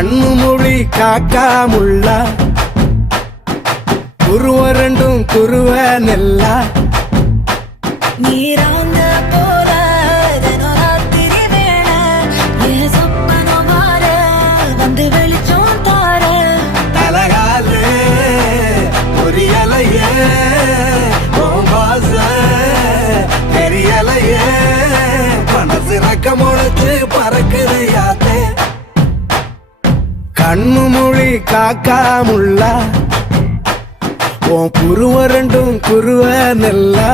கண்ணு மொழி காக்கா முள்ளா குருவ ரெண்டும் குருவ நெல்லா நீராங்க போல தினராத்திரி வேண என் சொப்பனம் மாற வந்து வெளிச்சம் தார தலகாலே பொரியலையே ஓம்பாச தெரியலையே மனசு ரக்க முளைச்சு பறக்குது யாத்தே கண்ணு மொழி காக்கா முள்ளா உன் குருவ ரெண்டும் குருவ நெல்லா